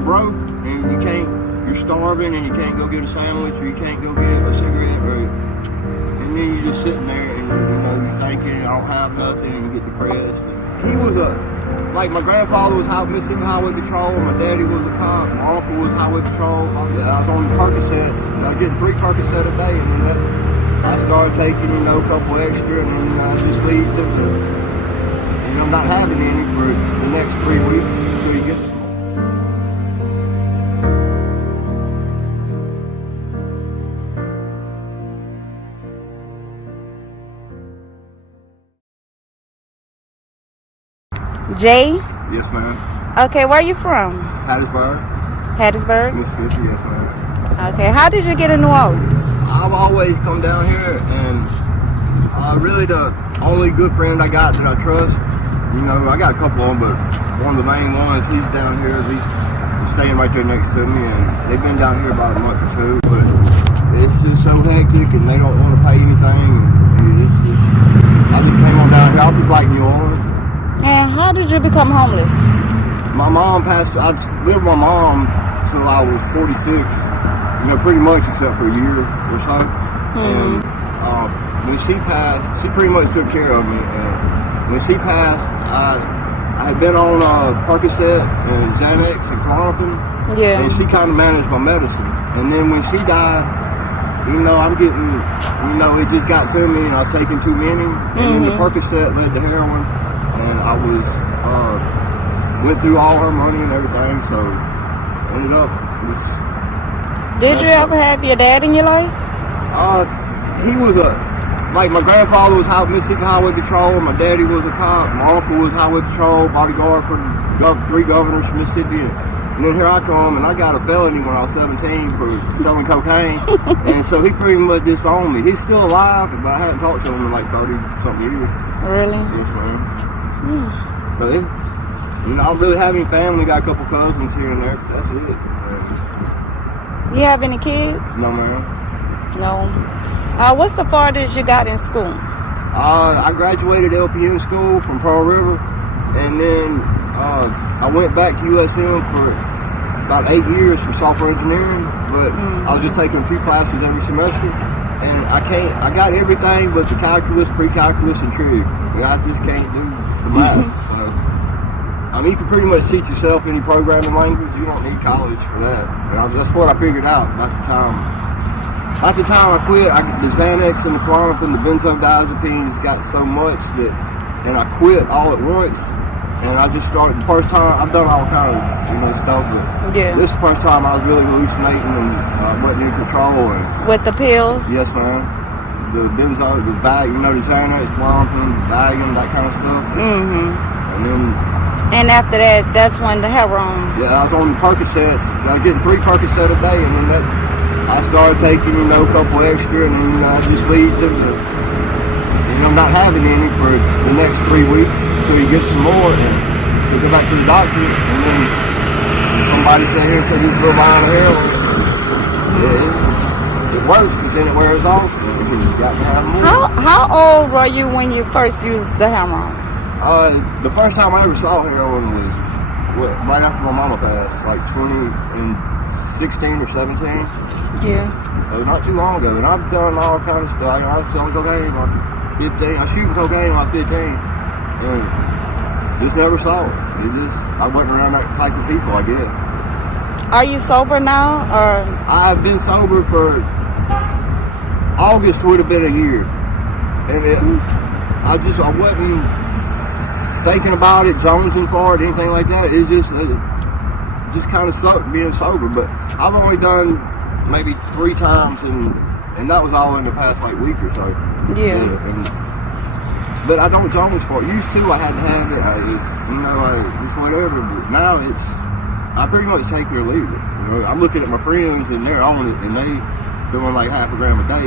you're broke and you're starving and you can't go get a sandwich or you can't go get a cigarette, and then you're just sitting there and you're thinking, I don't have nothing, and you get depressed. He was like my grandfather was Mississippi Highway Patrol, my daddy was a cop, my uncle was Highway Patrol. I was on the Percocets, and I was getting 3 Percocets a day, and then I started taking, a couple extra, and then I just leave them to, not having any for the next 3 weeks until you get some. Jay? Yes, ma'am. Okay, where are you from? Hattiesburg? Mississippi, yes, ma'am. Okay, how did you get in New Orleans? I've always come down here, and really the only good friend I got that I trust, I got a couple of them, but one of the main ones, he's down here, he's staying right there next to me, and they've been down here about a month or 2, but it's just so hectic, and they don't want to pay anything, and it's just, I just came on down here. I was like New Orleans. And how did you become homeless? My mom passed. I lived with my mom till I was 46. Pretty much except for a year or so. And when she passed, she pretty much took care of me. And when she passed, I had been on Percocet and Xanax and Klonopin. Yeah. And she kind of managed my medicine. And then when she died, I'm getting, it just got to me, and I was taking too many. And then the Percocet led to heroin. And I was, went through all her money and everything, so ended up. Did you ever have your dad in your life? He was like my grandfather was Mississippi Highway Patrol, my daddy was a cop, my uncle was Highway Patrol, bodyguard for 3 governors from Mississippi. And then here I come, and I got a felony when I was 17 for selling cocaine. And so he pretty much disowned me. He's still alive, but I haven't talked to him in like 30-something years. Really? Yes, ma'am. So, I don't really have any family. Got a couple cousins here and there. That's it. You have any kids? No, ma'am. No. What's the farthest you got in school? I graduated LPN school from Pearl River, and then I went back to USM for about 8 years for software engineering, but I was just taking a few classes every semester, and I got everything but the calculus, pre-calculus, and trig. I just can't do the math. So, you can pretty much teach yourself any programming language. You don't need college for that. That's what I figured out about the time. At the time I quit, the Xanax and the Klonopin, the benzodiazepines got so much and I quit all at once. And I just started, the first time, I've done all kinds of, stuff, but this is the first time I was really hallucinating and wasn't in control. With the pills? Yes, ma'am. The benzodiazepines, the bag, the Xanax, Klonopin, the Valium, that kind of stuff. And then... And after that, that's when the heroin... Yeah, I was on the Percocets. I was getting 3 Percocets a day, and then I started taking, a couple extra, and then I just leave them to, not having any for the next 3 weeks until you get some more, and we go back to the doctor, and then somebody said, here, take this little line of heroin. Yeah, it works, but then it wears off, and you got to have more. How old were you when you first used the heroin? The first time I ever saw heroin was right after my mama passed, like 2016 or 17. Yeah. So not too long ago, and I've done all kinds of stuff. I was selling cocaine when I was 15. I was shooting cocaine when I was 15, and just never saw it. I wasn't around that type of people, I guess. Are you sober now, or? I've been sober for August would have been a year, and I wasn't thinking about it, jonesing for it, anything like that. It just kind of sucked being sober. But I've only done maybe 3 times, and that was all in the past week or so. Yeah. But I don't jones for it. Used to, I had to have it. It's whatever. But now I pretty much take it or leave it. I'm looking at my friends, and they're on it, and they doing like half a gram a day.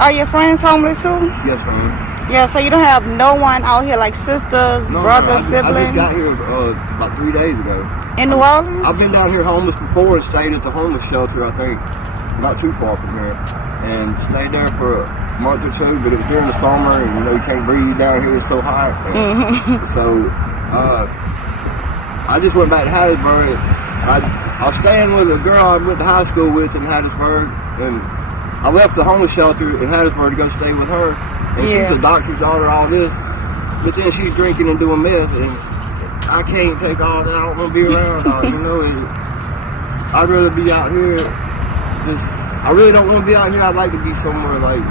Are your friends homeless too? Yes, ma'am. Yeah, so you don't have no one out here like sisters, brothers, siblings? I just got here about 3 days ago. In New Orleans? I've been down here homeless before and stayed at the homeless shelter, I think, not too far from here. And stayed there for a month or 2, but it was during the summer, and you can't breathe down here, it's so hot. So, I just went back to Hattiesburg. I was staying with a girl I went to high school with in Hattiesburg, and I left the homeless shelter in Hattiesburg to go stay with her. And she's a doctor's daughter, all this. But then she's drinking and doing meth, and I can't take all that. I don't want to be around all, you know. I'd rather be out here. I really don't want to be out here. I'd like to be somewhere like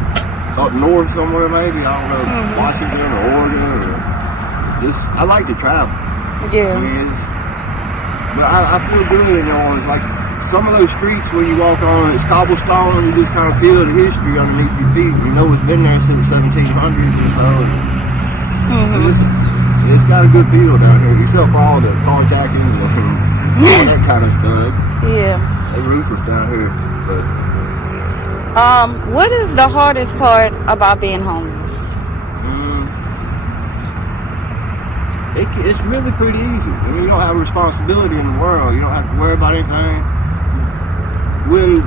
up north somewhere, maybe. I don't know, Washington or Oregon, or just. I like to travel. Yeah. I mean, but I feel good, you know. It's like some of those streets where you walk on, it's cobblestone. You just kind of feel the history underneath your feet. You know, it's been there since 1700s or so. It's got a good feel down here, except for all the carjacking and all that kind of stuff. Yeah. They ruthless down here. But what is the hardest part about being homeless? It's really pretty easy. I mean, you don't have a responsibility in the world. You don't have to worry about anything. When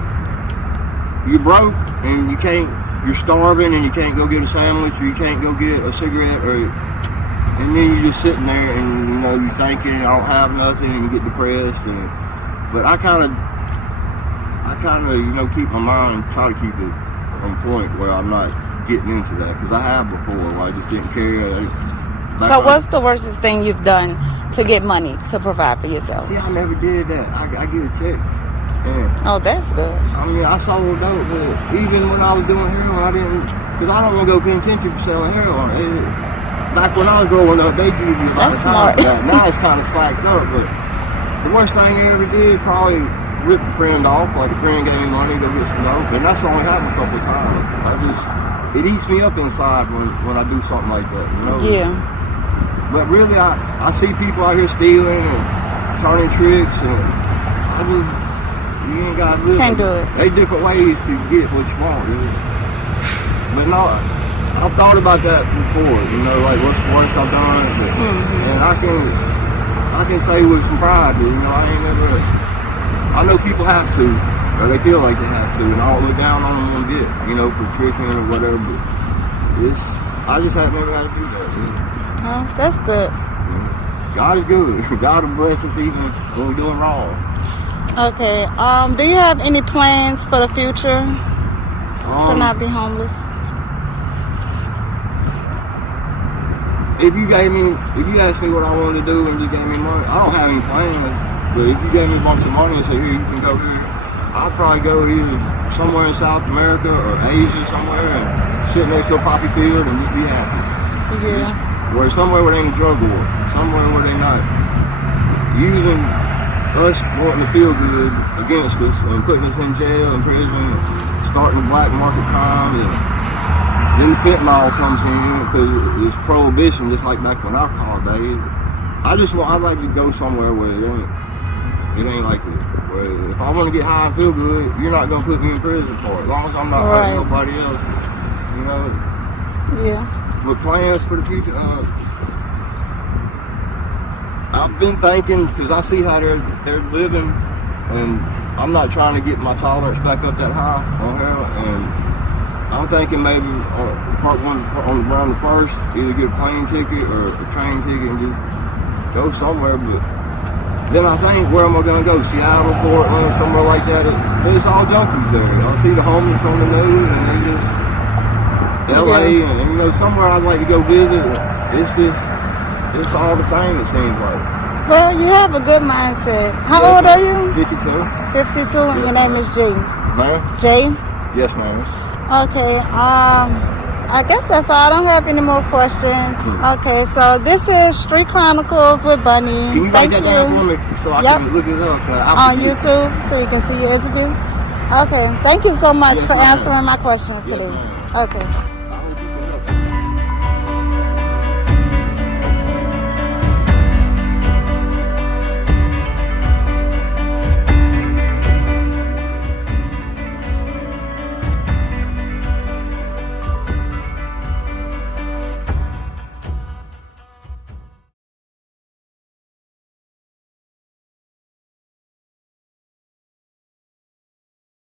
you're broke and you're starving and you can't go get a sandwich or you can't go get a cigarette, and then you're just sitting there and, you know, you're thinking, I don't have nothing, and you get depressed. But I kind of, you know, keep my mind, try to keep it on point where I'm not getting into that, because I have before where I just didn't care. So what's the worstest thing you've done to get money to provide for yourself? See, I never did that. I get a check. Yeah. Oh, that's good. I mean, I sold dope, but even when I was doing heroin, I didn't, because I don't want to go penitentiary for selling heroin. Back when I was growing up, they give you a lot of time for that. Now it's kind of slacked up, but the worst thing I ever did, probably rip a friend off. Like a friend gave me money to go get some dope, and that's only happened a couple of times. It eats me up inside when I do something like that, you know? Yeah. But really, I see people out here stealing and turning tricks, and I just, you ain't got to live. Can't do it. There's different ways to get what you want, really. But no, I've thought about that before, you know, like what's the worst I've done. And I can say with some pride that, you know, I know people have to, or they feel like they have to, and I don't look down on them one bit, you know, for tricking or whatever, but I just have never had to do that, you know? Oh, that's good. God is good. God will bless us even when we're doing wrong. Okay. Do you have any plans for the future to not be homeless? If you asked me what I wanted to do and you gave me money, I don't have any plans. But if you gave me a bunch of money and said, here, you can go here, I'd probably go either somewhere in South America or Asia somewhere and sit next to a poppy field and just be happy. Yeah. Where somewhere where they ain't a drug war, somewhere where they not using us wanting to feel good against us and putting us in jail and prison and starting black market crime, and then the fentanyl comes in because it's prohibition, just like back when alcohol days. I'd like to go somewhere where it ain't like this. Where if I want to get high and feel good, you're not gonna put me in prison for it, as long as I'm not hurting nobody else, you know. Yeah. With plans for the future, I've been thinking, because I see how they're living, and I'm not trying to get my tolerance back up that high on heroin, and I'm thinking maybe around the first, either get a plane ticket or a train ticket and just go somewhere. But then I think, where am I going to go? Seattle, Portland, somewhere like that. It's all junkies there. I see the homeless on the news, and they just LA, and you know, somewhere I'd like to go visit. It's all the same, it seems like. Well, you have a good mindset. How old are you? 52. 52, and your name is Jay. Ma'am? Jay? Yes, ma'am. Okay, I guess that's all. I don't have any more questions. Okay, so this is Street Chronicles with Bunny. Can you write that down for me so I can look it up? On YouTube, so you can see your interview? Okay, thank you so much for answering my questions today. Okay.